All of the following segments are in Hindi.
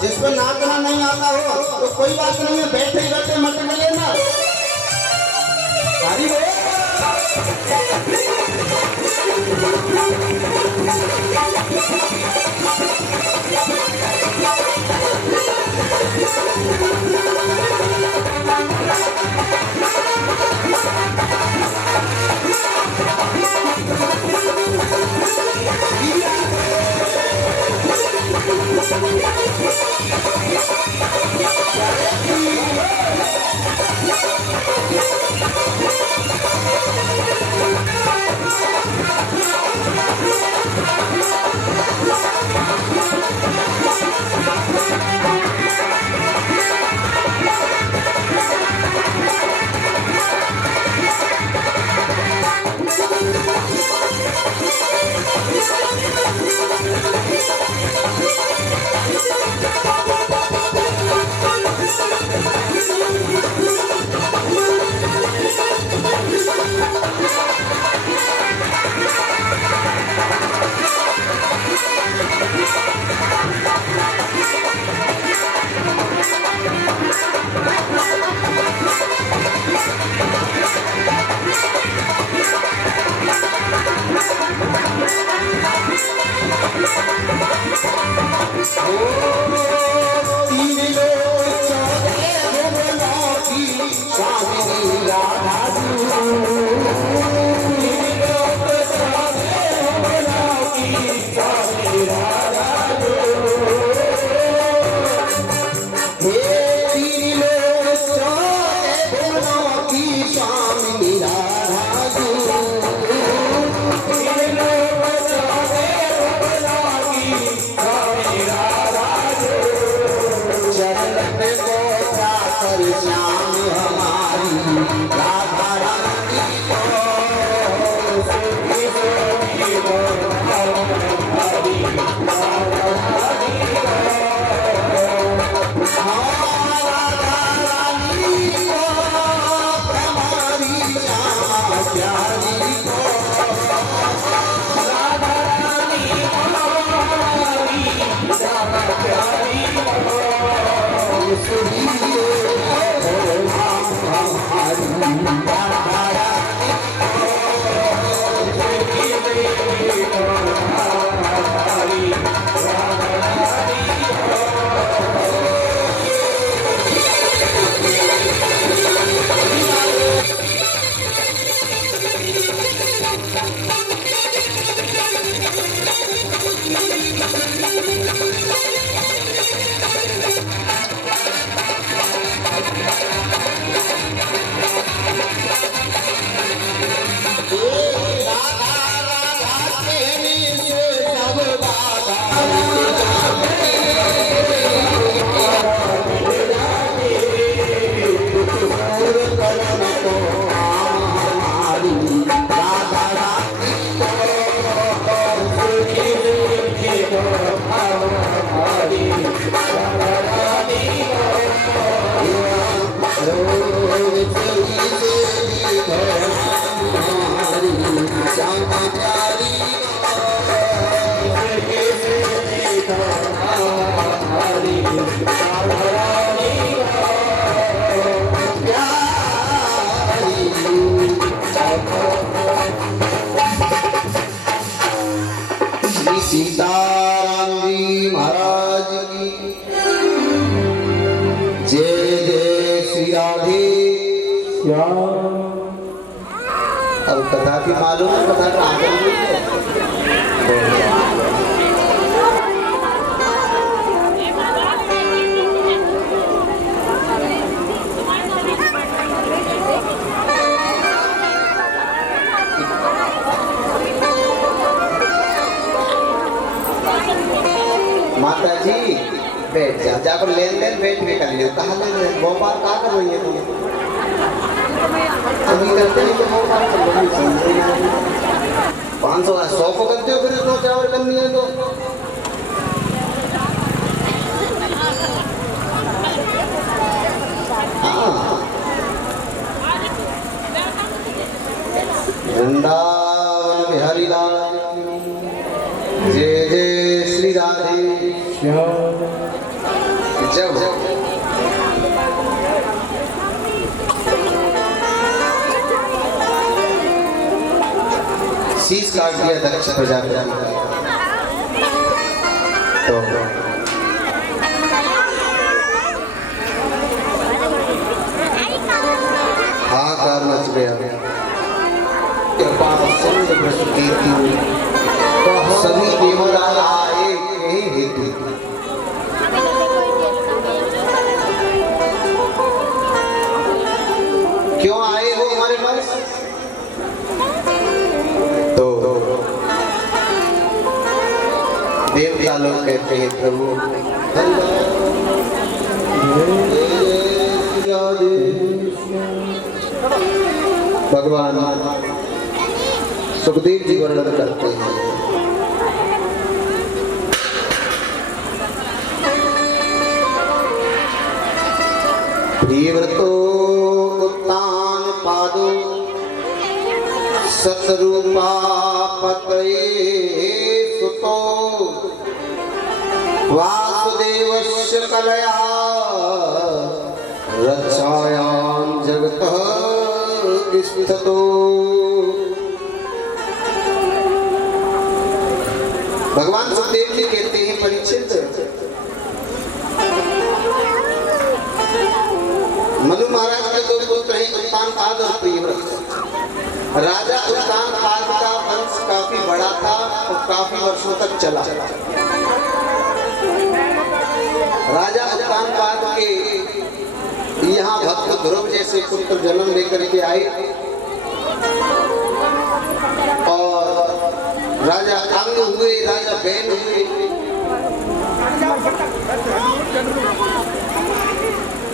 जिसको नाचना नहीं आता हो तो कोई बात नहीं है, बैठे बैठे मत लेना। सीताराम जी महाराज की जय जय श्री राधे श्याम। अब कथा की मालूम है, कथा का आगे माता जी बैठ जा, जाकर लेन देन बैठ के कर लियो। कहाँ ले रहे व्यापार कहाँ कर रही है तुम? अभी करते हैं तो व्यापार कर रही है 500 को करते हो, फिर इतना चावल करनी है तो हाँ। वृंदावन बिहारी लाल जय जय श्री राधे जब शीश काट दिया दक्ष प्रजापति तो हाहाकार मच गया। तो सभी देवता आए यही हेतु। क्यों आए हो हमारे पास? तो देवता लोग कहते हैं प्रभु भगवान सुखदेव जी वर्णन करते हैं। प्रियव्रतो उत्तान पादो सतरूपा पतये सुतो वासुदेवस्य कलया रक्षायां जगतः स्थितो। भगवान सुखदेव जी कहते हैं परीक्षित, मनु महाराज के दो पुत्र हैं उत्तान पाद और प्रियव्रत। राजा उत्तान पाद का वंश काफी बड़ा था और काफी वर्षों तक चला। राजा उत्तान पाद के यहाँ भक्त ध्रुव जैसे पुत्र जन्म लेकर के आए और राजा अंग हुए, राजा बैन हुए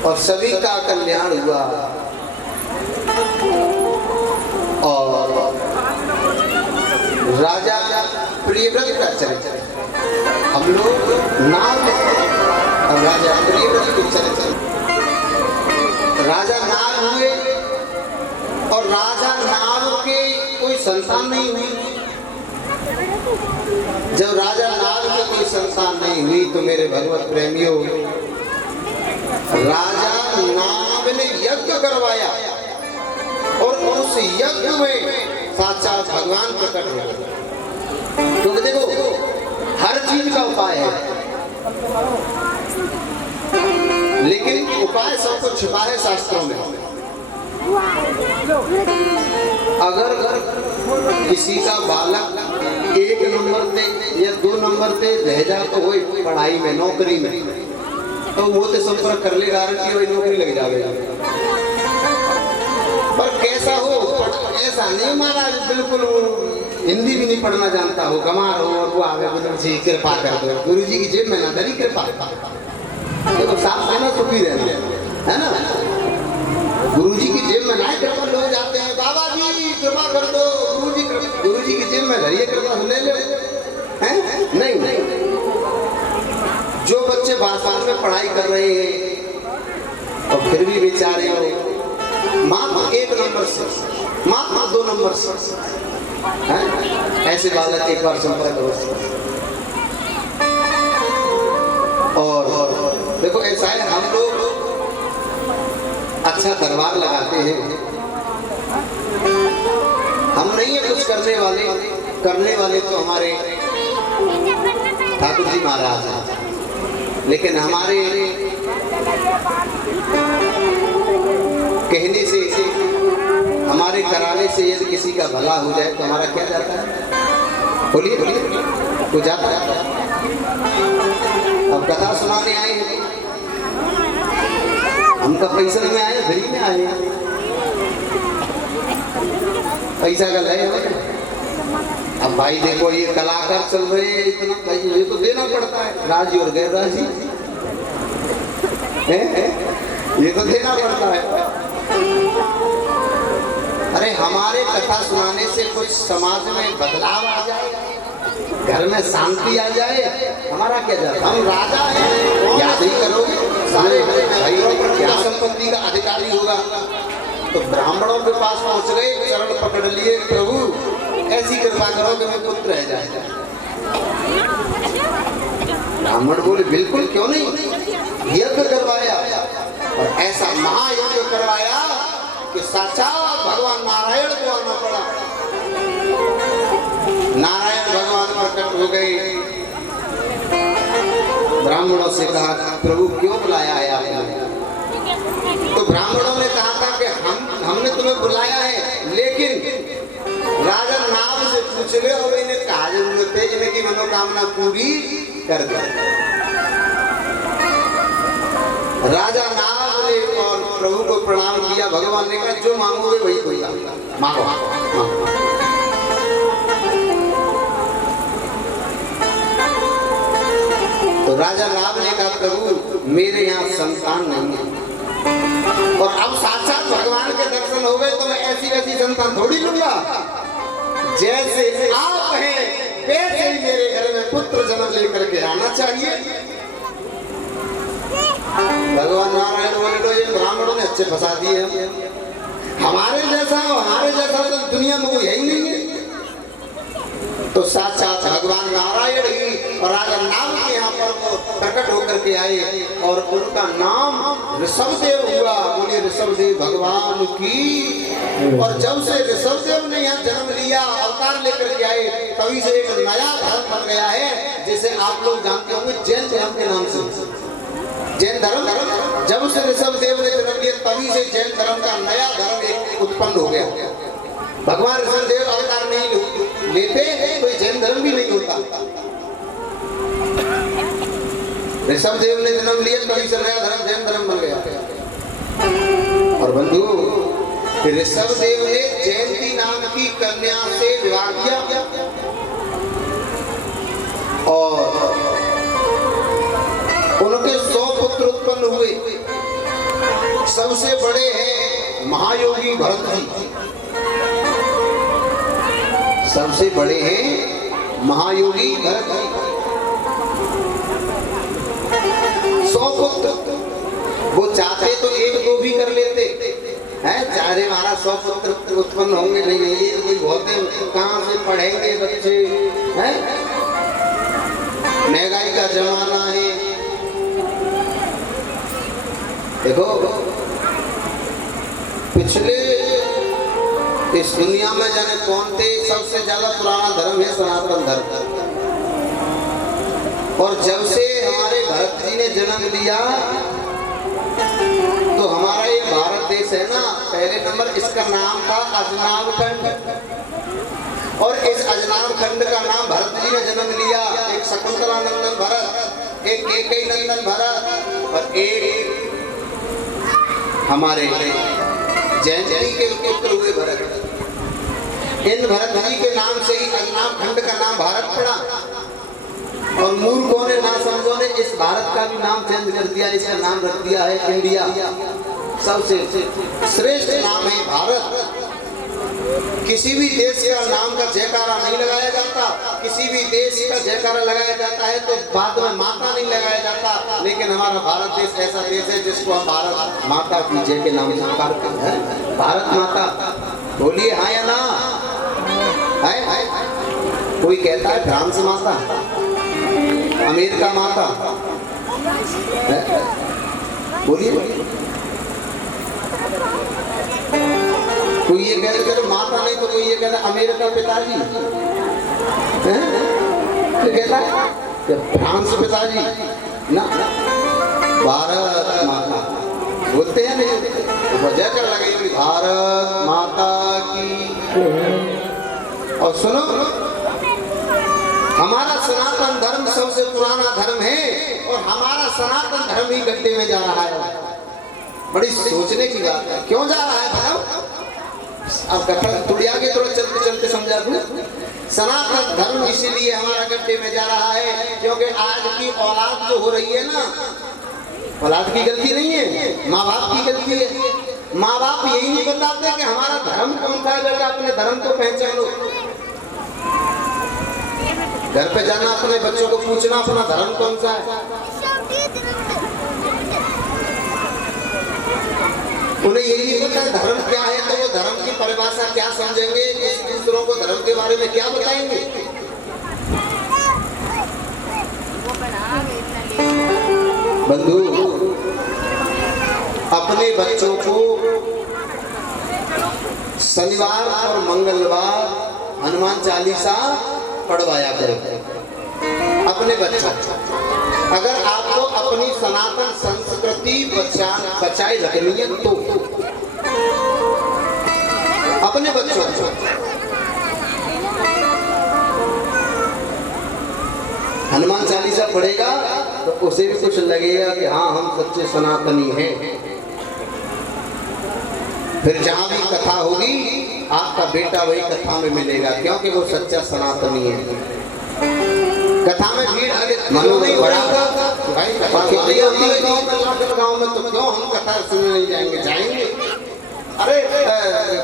और सभी का कल्याण हुआ। और राजा प्रियव्रत का चरित्र हम लोग नाम और राजा प्रियव्रत के चरित्र। राजा नाग हुए और राजा नाग के कोई संतान नहीं हुई। जब राजा नाग के कोई संतान संतान नहीं हुई तो मेरे भगवत प्रेमियों, राजा नाग ने यज्ञ करवाया और उस यज्ञ में साक्षात भगवान प्रकट हुए। क्योंकि देखो हर चीज का उपाय है, लेकिन उपाय सब कुछ छिपा है शास्त्रों में। अगर किसी का बालक 1 नंबर पे या 2 नंबर पे रह जाए तो वही पढ़ाई में, नौकरी में, तो वो तो संपर्क कर लेगा कि वही नौकरी लग जाएगा। पर कैसा हो, ऐसा नहीं महाराज बिल्कुल हिंदी भी नहीं पढ़ना जानता हो, गंवार हो और वो आवे गुरु जी कृपा कर दो, गुरु जी की जेब में ना धरी कृपा। देखो साफ कहना तो भी रहना है ना, गुरु जी की जेब में ना कृपा लोग जाते हैं, बाबा जी कृपा कर दो, गुरु जी की जेब में धरिए कृपा ले ले, हैं? नहीं। जो बच्चे बाजार में पढ़ाई कर रहे हैं और फिर भी बेचारे हो मात्र 1 नंबर से, मात्र 2 नंबर से, ऐसे बालक एक बार संपर्क करो। और देखो ऐसा है, हम लोग अच्छा दरबार लगाते हैं, हम नहीं है कुछ करने वाले तो हमारे ठाकुर जी महाराज हैं, लेकिन हमारे कहने से, हमारे कराने से यदि किसी का भला हो जाए तो हमारा क्या जाता है? बोलिए हो जाता है। अब कथा सुनाने आए हैं, हमका पैसा में आए, फ्री में आए, पैसा का लय है। अब भाई देखो ये कलाकार चल रहे हैं, इतना पैसा ये तो देना पड़ता है, राजी और गैर राजी ये तो देना पड़ता है। अरे हमारे कथा सुनाने से कुछ समाज में बदलाव आ जाए, घर में शांति आ जाए, हमारा क्या जाता? हम राजा हैं, याद ही करोगे सारे भाई क्या संपत्ति का अधिकारी होगा। तो ब्राह्मणों के पास पहुंच गए, चरण पकड़ लिए, प्रभु ऐसी कृपा करो कि मैं पुत्र रह जाए। ब्राह्मण बोले बिल्कुल क्यों नहीं, यज्ञ करवाया और ऐसा महायज्ञ करवाया कि साक्षात भगवान नारायण को आना पड़ा। नारायण भगवान प्रकट हो गए, ब्राह्मणों से कहा प्रभु क्यों बुलाया है आपने? तो ब्राह्मणों ने कहा था कि हमने तुम्हें बुलाया है, लेकिन राजा नाम से पूछ ले और इन्हें कहा जरूरत है, इनकी मनोकामना पूरी कर दे। राजा नाग ने और प्रभु को प्रणाम किया, भगवान ने कहा जो मांगोगे वही दूंगा, मांगो। तो राजा नाग ने कहा प्रभु मेरे यहाँ संतान नहीं है, और अब साक्षात भगवान के दर्शन हो गए तो मैं ऐसी वैसी संतान थोड़ी लूंगा, जैसे आप हैं वैसे ही मेरे घर में पुत्र जन्म लेकर के आना चाहिए। भगवान नारायण बोले तो ये ब्राह्मणों ने अच्छे फंसा दिए, हमारे जैसा तो दुनिया में कोई है ही नहीं है। तो साक्षात भगवान नारायण ही और राजा नाम के यहाँ पर वो प्रकट होकर के आए और उनका नाम ऋषभदेव हुआ। बोलिए ऋषभदेव भगवान की। और जब से ऋषभदेव ने यहाँ जन्म लिया, अवतार लेकर के आए, तभी से एक नया धर्म बन गया है, जिसे आप लोग जानते होंगे जैन धर्म के नाम से। जैन धर्म जब से ऋषभदेव ने जन्म लिया तभी से जैन धर्म का नया धर्म एक उत्पन्न हो गया। भगवान ऋषभदेव अवतार नहीं लेते तो जैन धर्म भी नहीं होता। ऋषभदेव ने जन्म लिया तभी से नया धर्म जैन धर्म बन गया। और बंधु ऋषभदेव ने जयंती नाम की कन्या से विवाह किया और उनके 100 पुत्र उत्पन्न हुए। सबसे बड़े हैं महायोगी भरत जी, सबसे बड़े हैं महायोगी भरत जी। 100 पुत्र, वो चाहते तो 1-2 भी कर लेते हैं, चाहे हमारा 100 पुत्र उत्पन्न होंगे, नहीं ये कोई बहुत कहाँ से पढ़ेंगे बच्चे हैं। महंगाई का जमाना है। देखो पिछले इस दुनिया में जाने कौन थे सबसे ज्यादा पुराना धर्म है सनातन धर्म। और जब से हमारे भरत जी ने जन्म लिया तो हमारा ये भारत देश है ना, पहले नंबर इसका नाम था अजनाब खंड। और इस अजनाब खंड का नाम भरत जी ने जन्म लिया। एक शकुंतला नंदन भरत, एक केकई नंदन भरत और एक हमारे जयंती के पुत्र हुए भरत। इन भरत जी के नाम से ही अजनाब खंड का नाम भारत पड़ा। और मूर्खों ने, ना समझों ने इस भारत का भी नाम चेंज कर दिया, इसका नाम रख दिया है इंडिया। सबसे श्रेष्ठ नाम है भारत। किसी भी देश का नाम का जयकारा नहीं लगाया जाता। किसी भी देश का जयकारा लगाया जाता है तो बाद में माता नहीं लगाया जाता। लेकिन हमारा भारत देश ऐसा देश है जिसको हम भारत माता की जय के नाम से पुकारते हैं। भारत माता बोलिए हाँ या ना? है? कोई कहता है फ्रांस माता, अमेरिका माता, बोलिए। कोई ये कहता है माता नहीं तो कोई ये कहता है अमेरिका पिताजी, कहता है फ्रांस पिताजी ना, भारत माता बोलते हैं नहीं। वजह कर लगे भारत माता की। और सुनो, हमारा सनातन धर्म सबसे पुराना धर्म है और हमारा सनातन धर्म ही गड्ढे में जा रहा है। बड़ी सोचने की बात है। क्यों जा रहा है बताओ? अब कथा थोड़ी आगे थोड़ा चलते चलते समझा दूं। सनातन धर्म इसीलिए हमारा गड्ढे में जा रहा है क्योंकि आज की औलाद जो हो रही है ना, औलाद की गलती नहीं है, माँ बाप की गलती है। माँ बाप यही नहीं बताते कि हमारा धर्म कौन सा है। बेटा अपने धर्म को पहचानो। घर पे जाना, अपने बच्चों को पूछना अपना धर्म कौन सा है। उन्हें यही नहीं पता धर्म क्या है तो वो धर्म की परिभाषा क्या समझेंगे, दूसरों को धर्म के बारे में क्या बताएंगे। बंधु, अपने बच्चों को शनिवार और मंगलवार हनुमान चालीसा पढ़वाया करें। अपने बच्चों, अगर आपको अपनी सनातन संस्कृति बचाए रखनी है तो अपने बच्चों को हनुमान चालीसा पढ़ेगा तो उसे भी कुछ लगेगा कि हाँ हम सच्चे सनातनी हैं। फिर जहां भी कथा होगी आपका बेटा वही कथा में मिलेगा क्योंकि वो सच्चा सनातनी है। कथा में भीड़ मनो नहीं बढ़ागा भाई, कथा गाँव में तो क्यों हम कथा सुनने नहीं जाएंगे? जाएंगे। अरे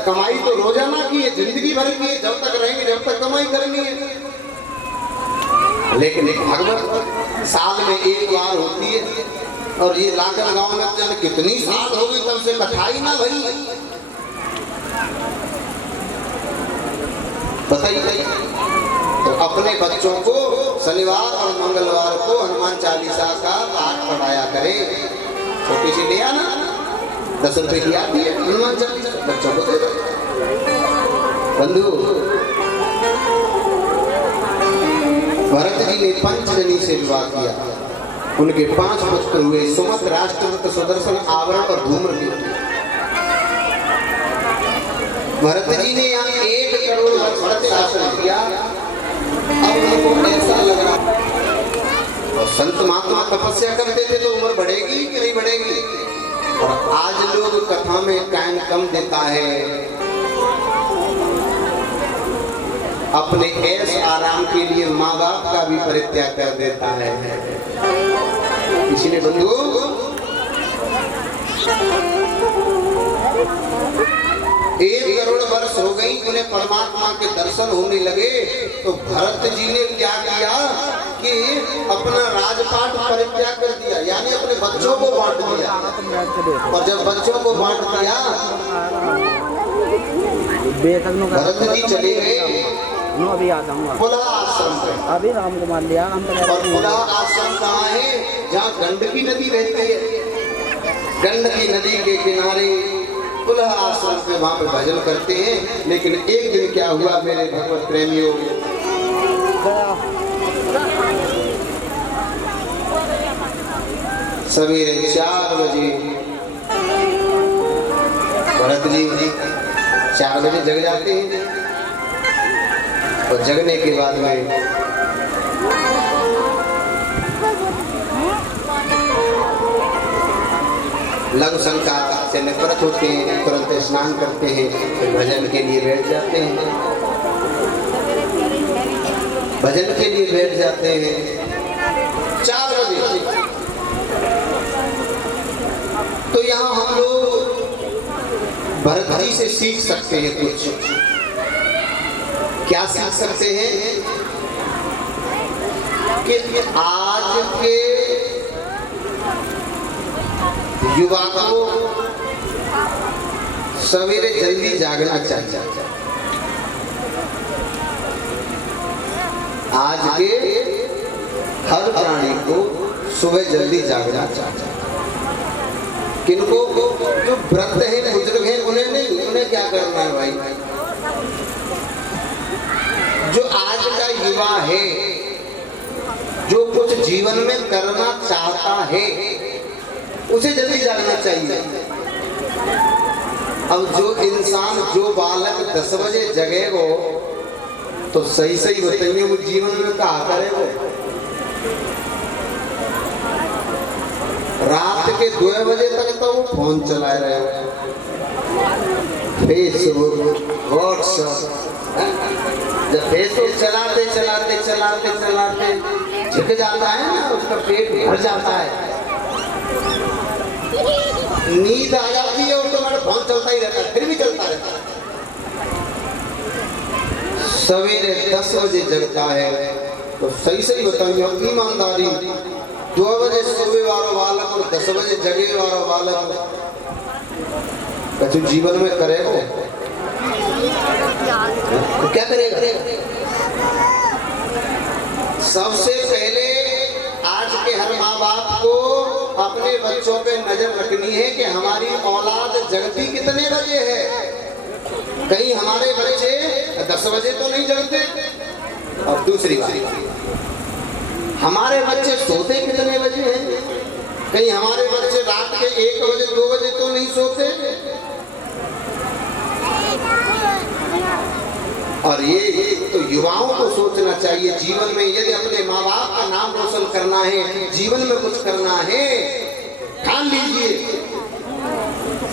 कमाई तो रोजाना की है, जिंदगी भर की है, जब तक रहेंगे जब तक कमाई करनी है। लेकिन एक भागवत साल में एक बार होती है और ये लाकर गांव में जाने कितनी साल हो गई तब से कथा ही ना भाई। बताइए। तो अपने बच्चों को शनिवार और मंगलवार को हनुमान चालीसा का पाठ पढ़ाया करें। छोटी सी ले आना, 10 रुपए की आती है हनुमान चालीसा, बच्चों को दे दो। बंधु, भरत जी ने पंचजनी से विवाह किया। उनके 5 पुत्र हुए, सुमत, राष्ट्रवत, सुदर्शन, आवरण और धूम्रकेतु। भरत जी ने यहाँ 1 करोड़ वर्ष शासन किया। अब उनको ऐसा लग रहा, और संत महात्मा तपस्या करते थे तो उम्र बढ़ेगी कि नहीं बढ़ेगी। और आज लोग कथा में टाइम कम देता है, अपने ऐश आराम के लिए माँ बाप का भी परित्याग कर देता है। इसलिए बंधु, 1 करोड़ वर्ष हो गई, उन्हें परमात्मा के दर्शन होने लगे तो भरत जी ने क्या किया कि अपना राजपाट परित्याग कर दिया, यानी अपने बच्चों को बांट दिया। और जब बच्चों को बांट दिया, भरत जी चले गए मैं अभी आ जाऊंगा। पुलह आश्रम पे। अभी राम कुमार लिया हम तो। और पुलह आश्रम कहाँ है? जहाँ गंडकी नदी बहती है, गंडकी नदी के किनारे पुलह आश्रम पे वहाँ पे भजन करते हैं। लेकिन एक दिन क्या हुआ मेरे भगवत प्रेमियों, सवेरे 4 बजे भरत जी 4 बजे जग जाते हैं। और जगने के बाद में लघु शंका से निवृत्त होते हैं, तुरंत स्नान करते हैं, फिर भजन के लिए बैठ जाते हैं। भजन के लिए बैठ जाते हैं 4 बजे। तो यहाँ हम लोग भरत जी से सीख सकते हैं कुछ। क्या सीख सकते हैं? कि आज के युवा को सवेरे जल्दी जागना चाहिए। आज के हर प्राणी को सुबह जल्दी जागना चाहिए। किनको? जो वृद्ध हैं, बुजुर्ग हैं, उन्हें नहीं, उन्हें क्या करना है भाई? जो आज का युवा है, जो कुछ जीवन में करना चाहता है, उसे जल्दी जागना चाहिए। अब जो इंसान, जो बालक 10 बजे जगेगा तो सही सही बताइए वो जीवन में क्या करेगा? रात के 2 बजे तक तो वो फोन चला रहे हो, फेसबुक, व्हाट्सएप। जब फेसबुक चलाते चलाते चलाते चलाते झुक जाता है ना, उसका पेट भर जाता है, नींद आ जाती है, और तो फोन चलता ही रहता है, फिर भी चलता रहता है। सवेरे 10 बजे जगता है तो सही सही बताइए ईमानदारी, 2 बजे सोए वाला बालक और 10 बजे जगे वाला बालक तो जीवन में करेगा तो क्या करेगा? सबसे पहले आज के हर माँ बाप को अपने बच्चों पे नजर रखनी है कि हमारी औलाद जगती कितने बजे है। कहीं हमारे बच्चे 10 बजे तो नहीं जगते। और दूसरी बात, हमारे बच्चे सोते कितने बजे हैं? कहीं हमारे बच्चे रात के 1 बजे 2 बजे तो नहीं सोते। और ये तो युवाओं को सोचना चाहिए जीवन में, यदि अपने माँ बाप का नाम रोशन करना है, जीवन में कुछ करना है, ठान लीजिए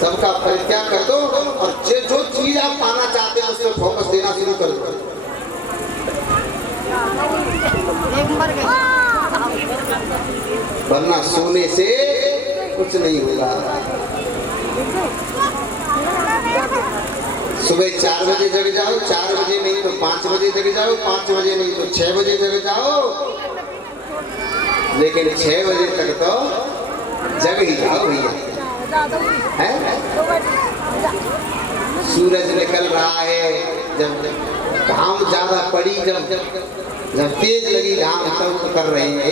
सबका परित्याग कर दो और जो चीज आप पाना चाहते हैं उसमें फोकस देना शुरू कर दो। वरना सोने से कुछ नहीं होगा। सुबह 4 बजे जग जाओ, 4 बजे नहीं तो 5 बजे जग जाओ, 5 बजे नहीं तो 6 बजे जग जाओ, लेकिन 6 बजे तक तो जग ही जाओ भैया। सूरज निकल रहा है, जब घाम ज्यादा पड़ी, जब तेज लगी घाम तब कर रही है,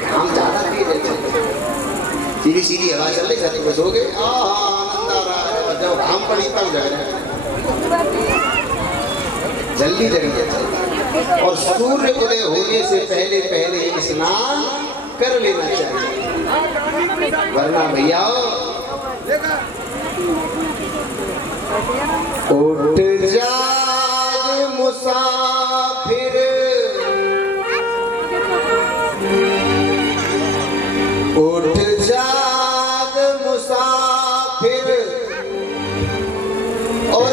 घाम ज्यादा तेज है, सीधी सीधी हवा चल रही, छत बस हो गए, आनंद आ रहा है। जब घाम पड़ी तब जग रहे, जल्दी जगना। और सूर्य उदय होने से पहले पहले स्नान कर लेना चाहिए, वरना भैया उठ जाए मुसाफिर, उठ जाए मुसाफिर और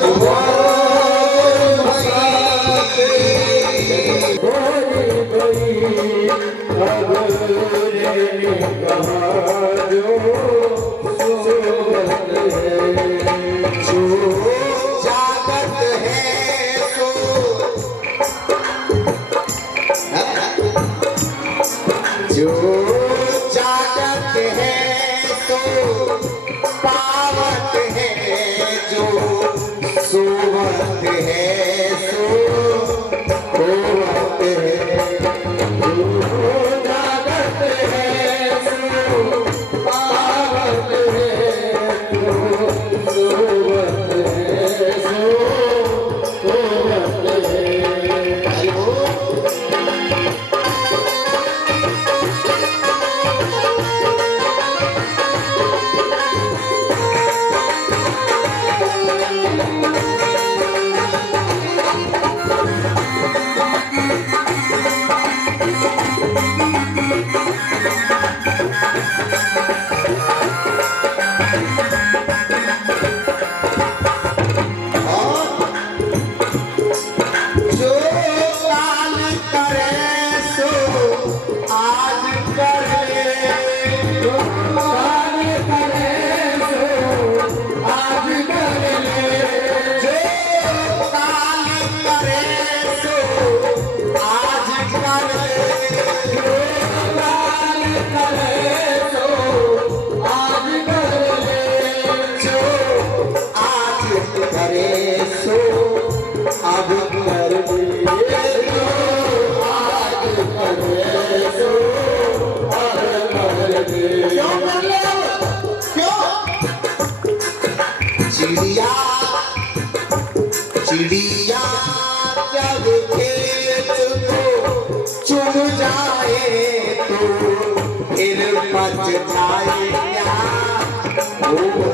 सोवत है सो चिड़िया चिड़िया जब खेत को चुन जाए तो फिर पछताए क्या होत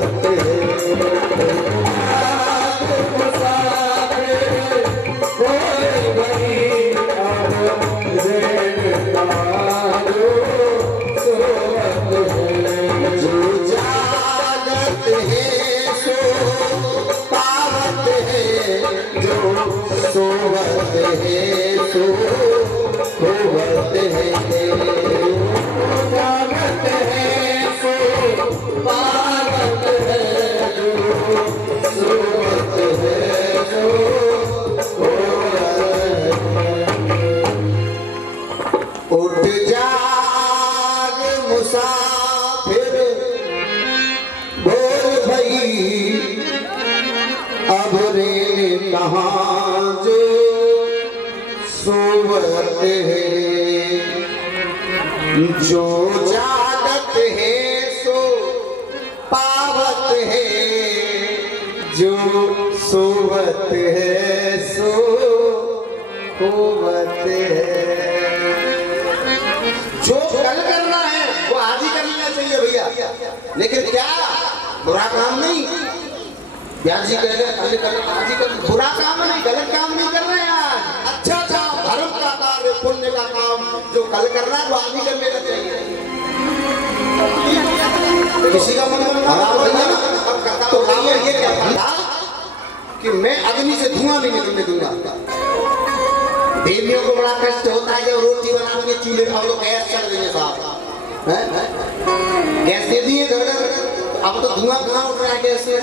सोवत है सो होवत है जागत है सो पावत है जो सोवत है सो होवत है। उठ जाग मुसाफिर बोल भई अब रे कहाँ जो सोवत है जो जागत है सो पावत है जो सोवत है सो होवत है। जो कल करना है वो आज ही कर लेना चाहिए भैया, लेकिन क्या बुरा काम नहीं। व्यास जी कह रहे बुरा काम नहीं, गलत काम नहीं कर रहे हैं आज। अच्छा काम, धर्म का कार्य, पुण्य का काम जो कल करना है वो आज ही कर लेना चाहिए। किसी का मन खराब हो गया ना, तो रावण ये कहता था कि मैं अग्नि से धुआं नहीं निकलने दूंगा। देवियों को बड़ा कष्ट होता है जब रोटी बनाने चूल्हे पर लोग गैस चल रही है साहब, गैस दे दिए घर, अब तो धुआं कहाँ उठ रहा है गैस से?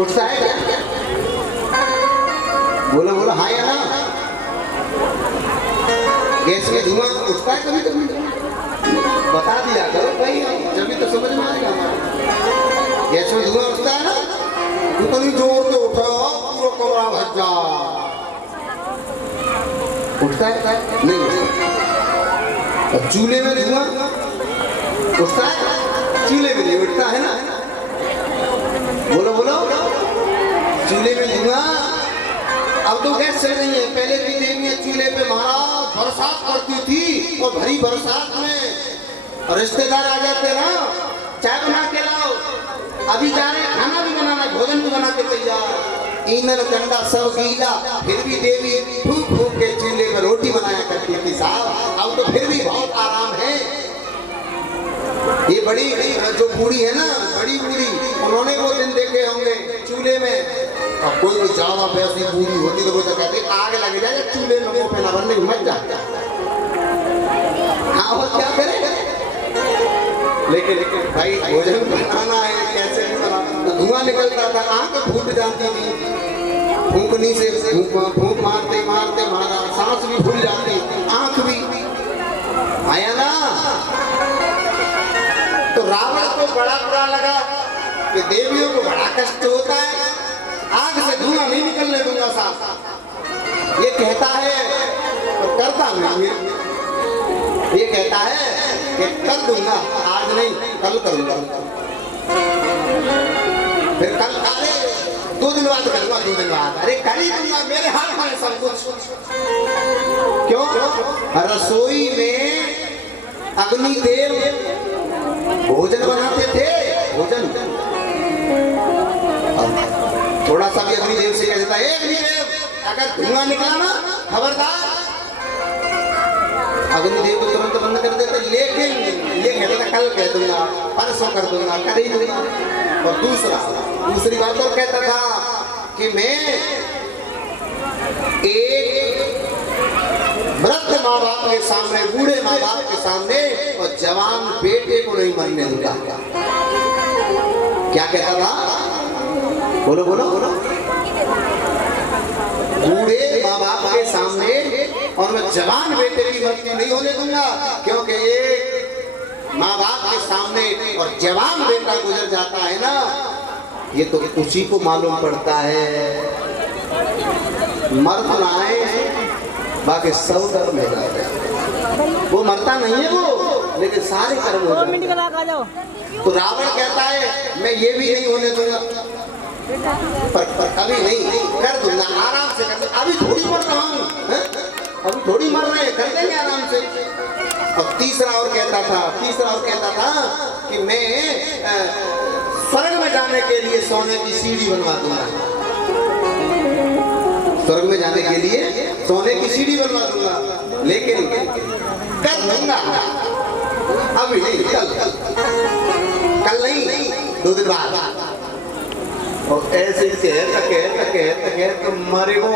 उठता है क्या? बोलो बोलो हाँ या ना? गैस में धुआं उठता है कभी कभी? बता दिया करो भाई, जब तो समझ में आएगा हमारा। गैस में धुआं उठता है ना, उतनी जोर से उठो पूरा कमरा भर जा। उठता है नहीं? चूल्हे में धुआं उठता है? चूल्हे में नहीं उठता है ना? बोलो बोलो, चूल्हे में धुआं। अब तो गैस चल रही है, पहले भी देवियां चूल्हे पे महाराज बरसात करती थी और भरी बरसात में रिश्तेदार आ जाते ना, चाय बना के लाओ, अभी जा रहे खाना भी बनाना, भोजन भी बना के तैयार, ईंधन कंडा सब गीला, फिर भी देवी फूक फूक के चूल्हे में रोटी बनाया करती थी साहब। अब तो फिर भी बहुत आराम है। ये बड़ी जो बूढ़ी है ना, बड़ी बूढ़ी, उन्होंने वो दिन देखे होंगे चूल्हे में। अब कोई ज्यादा पैसी बूढ़ी होती तो वो तो कहते आग लग जाए चूल्हे में, मुंह पे ना बनने मत जा। हाँ वो क्या करे, लेकिन भाई भोजन बनाना है, कैसे बनाना, तो धुआं निकलता था, आंख फूट जाती थी फूंकनी से, फूंक मारते मारते मारा, सांस भी फूल जाती, आंख भी आया ना। तो रावण को बड़ा बुरा लगा कि देवियों को बड़ा कष्ट होता है, आग से धुआं नहीं निकलने दूंगा साहब। ये कहता है तो करता नहीं है, ये कहता है कि कर दूंगा, आज नहीं कल करूंगा, फिर कल, अरे 2 दिन बाद करूंगा, 2 दिन बाद, अरे कर ही दूंगा, मेरे हाथ में सब कुछ। क्यों? रसोई में अग्निदेव भोजन बनाते थे, भोजन थोड़ा सा भी अग्निदेव से कह देता है अग्निदेव अगर धुआं निकला ना खबरदार, अग्निदेव को तुरंत बंद कर देते, लेकिन ये कहता था कल कह दूंगा, परसों कर दूंगा, कर ही दूंगा। और दूसरी बात और कहता था कि मैं एक वृद्ध माँ बाप के सामने, बूढ़े माँ बाप के सामने और जवान बेटे को नहीं मरने दूंगा। क्या कहता था? बोलो बोलो बोलो। बूढ़े माँ बाप के सामने और मैं जवान बेटे की मृत्यु नहीं होने दूंगा, क्योंकि ये माँ बाप के सामने और जवान बेटा गुजर जाता है ना, ये तो उसी को मालूम पड़ता है। मर तो आए बाकी 100 दर में जाते, वो मरता नहीं है वो। लेकिन सारे कर्म हो जाते हैं। आ जाओ। तो रावण कहता है मैं ये भी नहीं होने दूंगा, पर कभी नहीं, कर दूंगा, आराम से कर दूंगा। अभी थोड़ी मर रहा हूँ, अभी थोड़ी मर रहे हैं, कर देंगे आराम से। अब तीसरा और कहता था कि मैं स्वर्ग में जाने के लिए सोने की सीढ़ी बनवा दूंगा, स्वर्ग में जाने के लिए सोने की सीढ़ी बनवा दूंगा, लेकिन कर दूंगा, अभी नहीं, कल नहीं, 2 दिन बाद। और ऐसे कहते मरे वो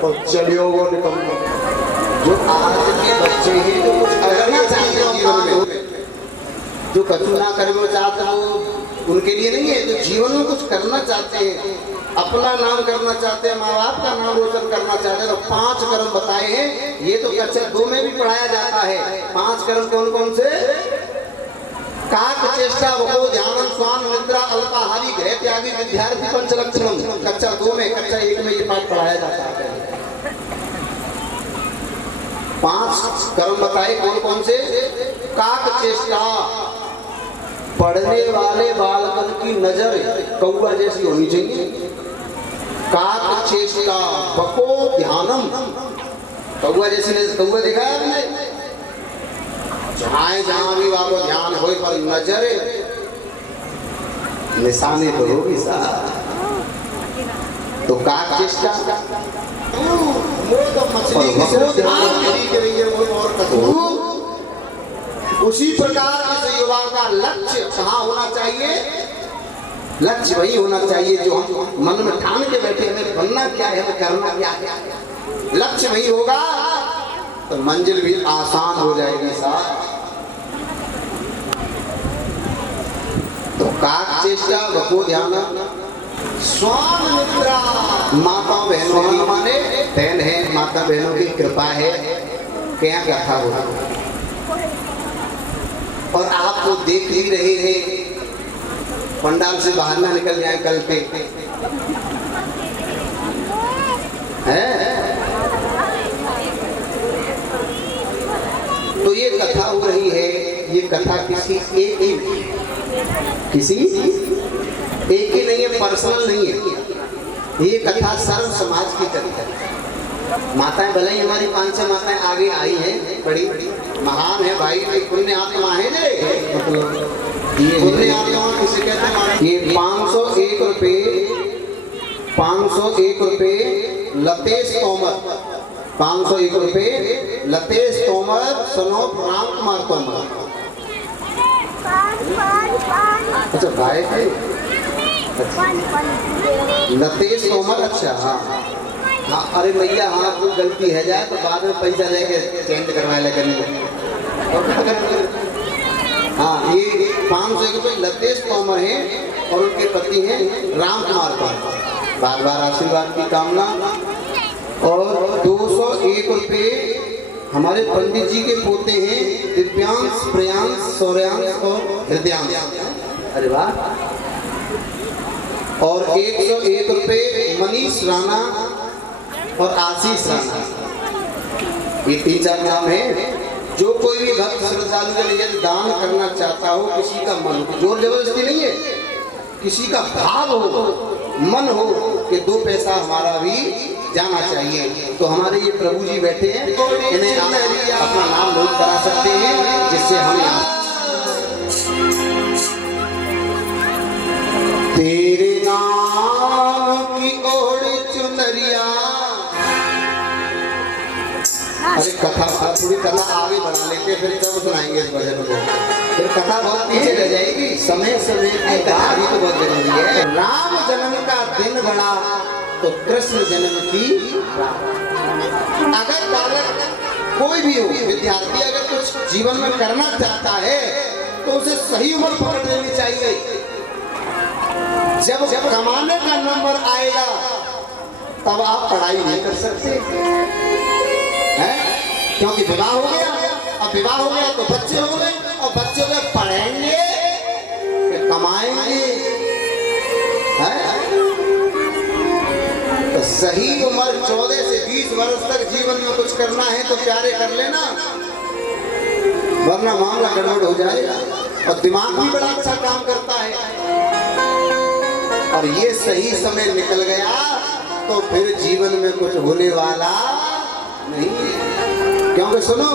तो चलियो वो निकल। जो आज के बच्चे हैं जो कुछ करना चाहते हैं जीवन में, जो कछु ना करे वो चाहते वो उनके लिए नहीं है। जो जीवन में कुछ करना चाहते हैं, अपना नाम करना चाहते हैं, माँ बाप का नाम रोशन करना चाहते हैं, तो 5 कर्म बताए हैं। ये तो कक्षा 2 में भी पढ़ाया जाता है। 5 कर्म कौन कौन से? काक चेष्टा वको ध्यान स्वान निद्रा अल्पाहारी गृह त्यागी विद्यार्थी पंच लक्षणम। कक्षा 2 में, कक्षा 1 में ये पाठ पढ़ाया जाता है। 5 कर्म बताए कौन कौन से? काक चेष्टा, पढ़ने वाले बालकन की नजर कौवा जैसी होनी चाहिए। काक चेष्टा वको ध्यानम, कौवा जैसी नजर। कौवा देखा है आपने? जहाँ भी वाको ध्यान हो, पर नजर निशाने तो होगी साहब। तो काक चेष्टा वो तो मछली और उसी प्रकार इस युवा का लक्ष्य कहाँ होना चाहिए? लक्ष्य वही होना चाहिए जो हम मन में ठान के बैठे, हमें बनना क्या है, हमें करना क्या है। लक्ष्य वही होगा तो मंजिल भी आसान हो जाएगी साहब। तो काक चेष्टा वको ध्यान स्वान निद्रा, माता बहनों की माने बहन है, माता बहनों की कृपा है, क्या कथा होगा। और आप तो देख ही रहे हैं, पंडाल से बाहर ना निकल जाए कल पे, है? तो ये कथा हो रही है। ये कथा किसी एक ही नहीं है, पर्सनल नहीं है। ये कथा सर्व समाज की कथा है। माताएं भले ही हमारी 5-6 माताएं आगे आई हैं, बड़ी महान है भाई, पुण्य आत्मा है ने। ये पुण्य आत्मा किसे कहते हैं? ये 501 रुपए लतेश तोमर, 501 रुपए लतेश तोमर, सनोप राम कुमार तोमर। अच्छा भाई थे लतेश तोमर। अच्छा हाँ, अरे भैया हाँ, कोई गलती है जाए तो बाद में पैसा लेके चेंज करवा ले करेंगे। हाँ, ये 501 रुपए लतेश तोमर हैं और उनके पति हैं राम कुमार तोमर। बार बार आशीर्वाद की कामना। और 201 रुपए हमारे पंडित जी के पोते हैं दिव्यांश, प्रियांश, सौर्यांश और हृदयांश। अरे वाह। और 101 रुपए मनीष राणा और आशीष राणा। ये 3-4 नाम है। जो कोई भी भक्त श्रद्धालु यदि दान करना चाहता हो, किसी का मन, जोर जबरदस्ती नहीं है, किसी का भाव हो, मन हो कि 2 पैसा हमारा भी जाना चाहिए, तो हमारे ये प्रभु जी बैठे हैं, इन्हें अपना नाम नोट करा सकते हैं, जिससे हम तेरे नाम की ओर चुनरिया। अरे कथा थोड़ी कथा आगे बढ़ा लेते, फिर तब सुनाएंगे इस भजन को, फिर कथा बहुत पीछे रह जाएगी। समय समय की कथा भी तो बहुत जरूरी है। राम जन्म का दिन बड़ा तो कृष्ण जन्म की। अगर बालक कोई भी हो, विद्यार्थी अगर कुछ जीवन में करना चाहता है तो उसे सही उम्र पकड़ लेनी चाहिए। जब कमाने का नंबर आएगा तब आप पढ़ाई नहीं कर सकते हैं, क्योंकि विवाह हो गया। अब विवाह हो गया तो बच्चे हो गए, और बच्चे को पढ़ाएंगे कमाएंगे, तो सही उम्र 14 से 20 वर्ष तक जीवन में कुछ करना है तो प्यारे कर लेना। वरना मामला गड़बड़ हो जाएगा। और दिमाग भी बड़ा अच्छा काम करता है। और ये सही समय निकल गया तो फिर जीवन में कुछ होने वाला नहीं है। क्योंकि सुनो,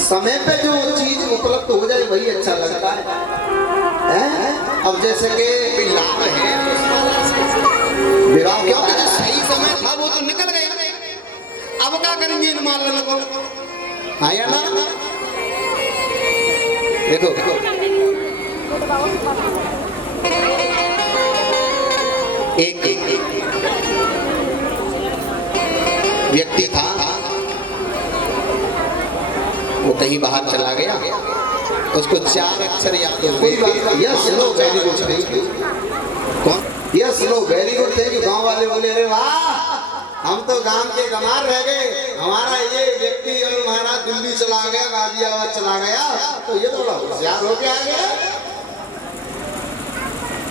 समय पे जो चीज उपलब्ध हो जाए वही अच्छा लगता है? अब जैसे कि लाभ है विवाह, क्योंकि जो सही समय था वो तो निकल गया। अब क्या करेंगे इन मालन को? हाँ या ना? देखो एक व्यक्ति था, वो कहीं बाहर चला गया, उसको 4 अक्षर याद हो गए। Yes no very good thank you. कौन? Yes no very good thank you. गांव वाले बोले अरे वाह, हम तो गांव के गंवार रह गए, हमारा ये व्यक्ति हमारा दिल्ली चला गया, गाजियाबाद चला गया, तो ये थोड़ा होशियार हो गया आ गया।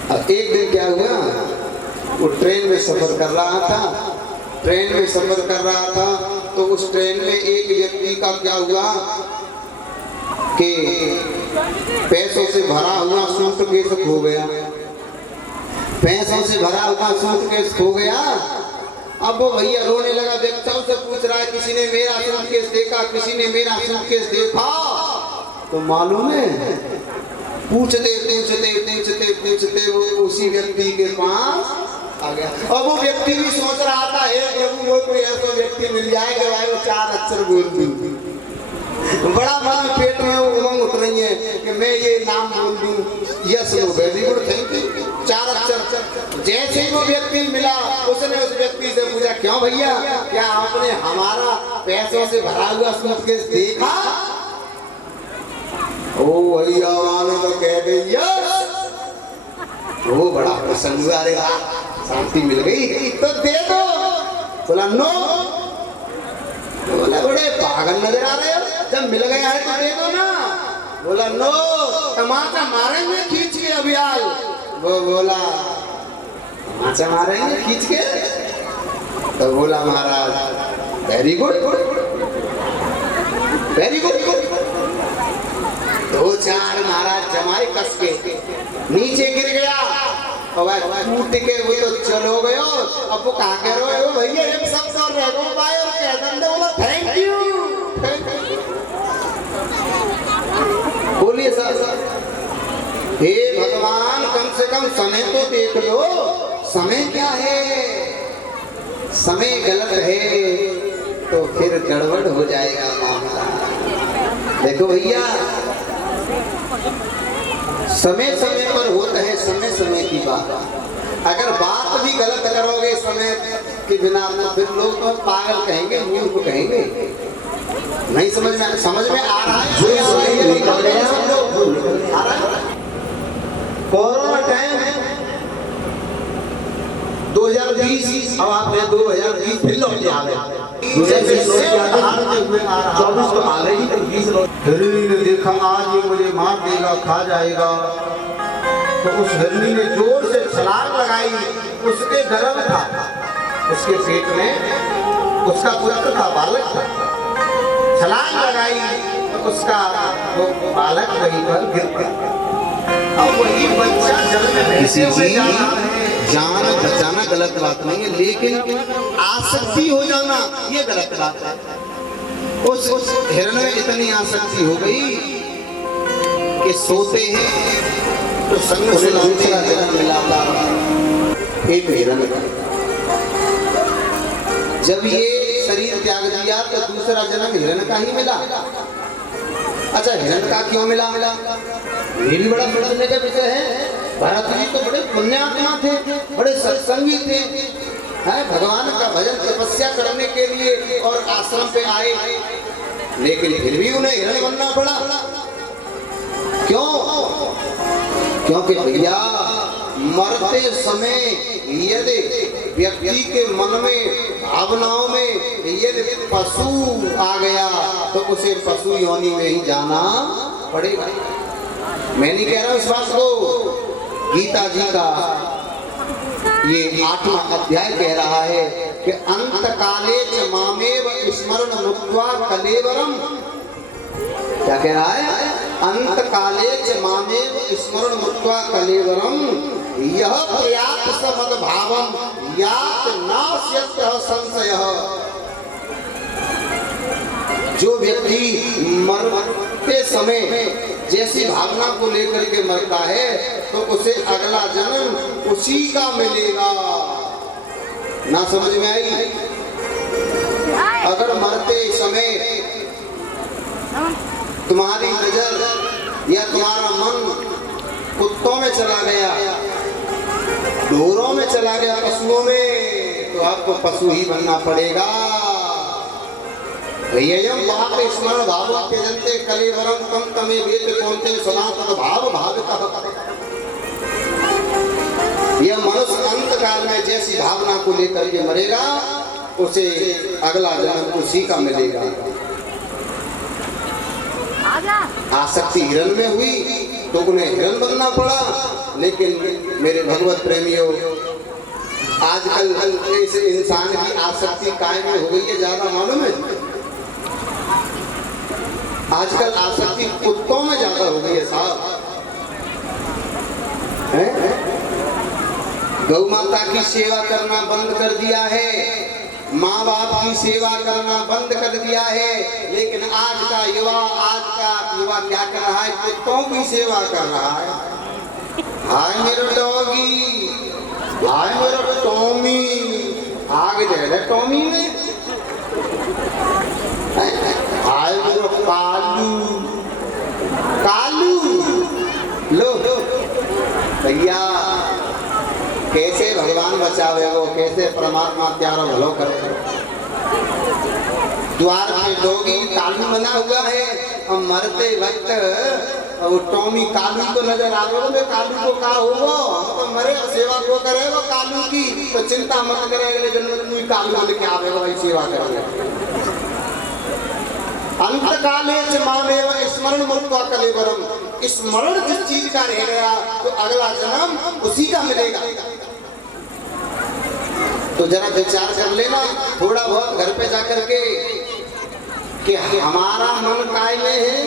अब एक दिन क्या हुआ, वो ट्रेन में सफर कर रहा था, ट्रेन में सफर कर रहा था तो उस ट्रेन में एक व्यक्ति का क्या हुआ कि पैसों से भरा हुआ सूटकेस खो गया। पैसों से भरा हुआ सूटकेस खो गया। अब वो भैया रोने लगा, व्यक्तियों से पूछ रहा है किसी ने मेरा सूटकेस देखा, किसी ने मेरा सूटकेस देखा? तो मालूम है, पूछते पूछते पूछते पूछते वो उसी व्यक्ति के पास आ गया। और वो व्यक्ति भी सोच रहा था हे प्रभु, वो कोई ऐसा व्यक्ति मिल जाएगा भाई वो 4 अक्षर बोल दूं। बड़ा मन पेट में उमंग उठ रही है कि मैं ये नाम बोल दूं। Yes no very good thank you. 4 अक्षर। जैसे ही वो व्यक्ति मिला, उसने उस व्यक्ति से पूछा क्यों भैया, क्या आपने हमारा पैसों से भरा हुआ सूटकेस देखा? ओ भैया वालों तो कह गई यस। वो बड़ा प्रसन्न हुआ, अरे शांति मिल गई, तो दे दो। बोला नो। बोला बड़े पागल नजर आ रहे हो, जब मिल गया है तो दे दो ना। बोला नो, टमाटर मारेंगे खींच के अभी आज। वो बोला टमाटर मारेंगे खींच के? तो बोला महाराज वेरी गुड वेरी गुड। 2-4 महाराज जमाए कस के, नीचे गिर गया और टूट के वो तो चलो गयो। अब वो कहा कह रहे हो भैया, एक शब्द और रह गो पाए और कह दंडे। बोला थैंक यू। बोलिए सर, हे भगवान कम से कम समय तो देख लो। समय क्या है? समय गलत है तो फिर गड़बड़ हो जाएगा मामला। देखो भैया, समय समय पर होता है, समय समय की बात। अगर बात भी गलत करोगे समय के बिना तो फिर लोग तो पागल कहेंगे, मूर्ख कहेंगे। नहीं समझ में आ रहा है? कोरोना टाइम है 2020, अब आपने 2020 फिर लौट आ गए। 24 तो आ गई, 20 हिरनी ने देखा आज ये मुझे मार देगा, खा जाएगा, तो उस हिरनी ने जोर से छलांग लगाई। उसके गर्भ था, उसके पेट में उसका पुत्र था, बालक था। छलांग लगाई तो उसका वो बालक वहीं पर गिर गया। अब वही बच्चा जन्म लेते हुए जान बचाना गलत बात नहीं है, लेकिन आसक्ति हो जाना ये गलत बात है। उस हिरण में इतनी आसक्ति हो गई कि सोते हैं तो संग सुनाते जन्म मिला एक हिरण। जब ये शरीर त्याग दिया तो दूसरा जन्म हिरण का ही मिला। अच्छा हिरण का क्यों मिला? ये भी बड़ा समझने का विषय है। भरत जी तो बड़े पुण्यात्मा थे, बड़े सत्संगी थे, भगवान का भजन तपस्या करने के लिए और आश्रम पे आए, लेकिन फिर भी उन्हें हिरण बनना पड़ा। क्यों? क्योंकि भैया मरते समय यदि व्यक्ति के मन में भावनाओं में यदि पशु आ गया तो उसे पशु योनि में ही जाना पड़ेगा। मैं नहीं कह रहा इस बात को, गीता जी का ये 8वां अध्याय कह रहा है कि अंत काले च मामेव स्मरण मुक्त्वा कलेवरम क्या कह रहा है? अंत काले च मामेव स्मरण मुक्त्वा कलेवरम यह प्रयात समद भावम यात नास्यत्र संशयः। जो व्यक्ति मरते समय जैसी भावना को लेकर के मरता है तो उसे अगला जन्म उसी का मिलेगा। ना समझ में आई? अगर मरते समय तुम्हारी नजर या तुम्हारा मन कुत्तों में चला गया, ढोरों में चला गया, पशुओं में, तो आपको पशु ही बनना पड़ेगा। ययम पाप स्मरण भाव त्यजन्ते कलेवरम तम तमे वेद कौन्ते सदा तद भाव भावितः। यह मनुष्य अंत काल में जैसी भावना को लेकर के मरेगा उसे अगला जन्म उसी का मिलेगा। आसक्ति हिरण में हुई तो उन्हें हिरण बनना पड़ा। लेकिन मेरे भगवत प्रेमियों, आजकल इस इंसान की आसक्ति कायम हो गई है, ज्यादा मालूम है? आजकल आसक्ति कुत्तों में ज्यादा हो गई है साहब। गौ माता की सेवा करना बंद कर दिया है, माँ बाप की सेवा करना बंद कर दिया है। लेकिन आज का युवा क्या कर रहा है? कुत्तों की सेवा कर रहा है। हाय मेरा डॉगी, हाय मेरा टॉमी, आगे दे टॉमी में, हाय मेरा कालू, कालू लो भैया। कैसे भगवान बचावे वो, कैसे परमात्मा प्यारा भलो करे। द्वार पे डॉगी कालू बना हुआ है और मरते वक्त वो टॉमी कालू को नजर आ रहा है। कालू को कहा होगा तो मरे सेवा को करेगा कालू की, तो चिंता मत करे, अगले जन्म में कालू लेके आवेगा, वही सेवा करेगा। अंत काले च मामेव स्मरण मुक्त्वा कलेवरम। स्मरण जिस चीज का रह गया तो अगला जन्म उसी का मिलेगा। तो जरा विचार कर लेना थोड़ा बहुत घर पे जाकर के कि हमारा मन काय में है?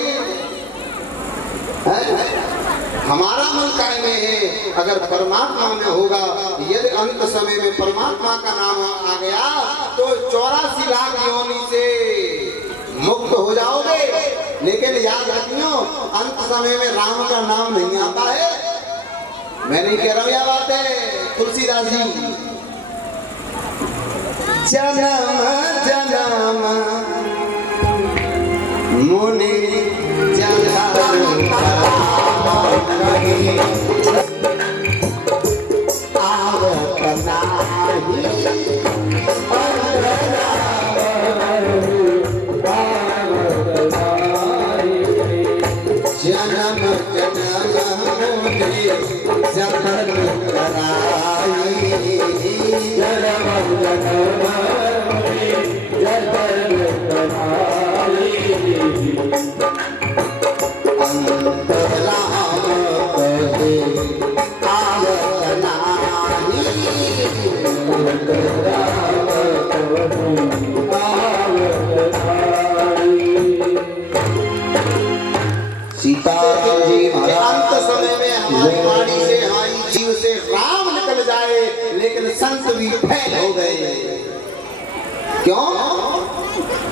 हमारा मन काय में है? अगर परमात्मा में होगा, यदि अंत समय में परमात्मा का नाम आ गया तो 84 लाख योनि से मुक्त हो जाओगे। लेकिन याद रखियो, अंत समय में राम का नाम नहीं आता है। मैं नहीं कह रहा हूं यह बात है, तुलसीदास जी। जन्म जन्म मुनि लेकिन संत भी फैल हो गए। क्यों?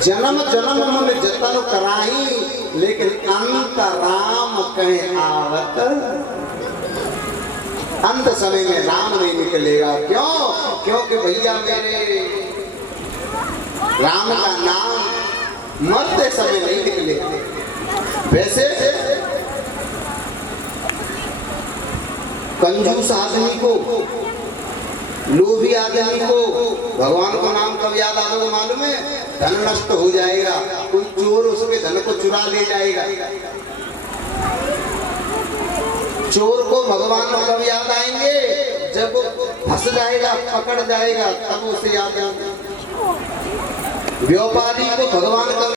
जन्म जन्म उन्होंने जतन कराई, लेकिन अंत राम कहे आवत। अंत समय में राम नहीं निकलेगा। क्यों? क्योंकि भैया मेरे राम का नाम मरते समय नहीं निकलेगा। वैसे कंजूस आदमी को, लोभी आदमी को भगवान का नाम कब याद आएगा मालूम है? धन नष्ट हो जाएगा, कोई चोर उसके धन को चुरा ले जाएगा। चोर को भगवान कब याद आएंगे? जब फंस जाएगा, पकड़ जाएगा, तब उसे याद आएगा। व्यापारी को भगवान कब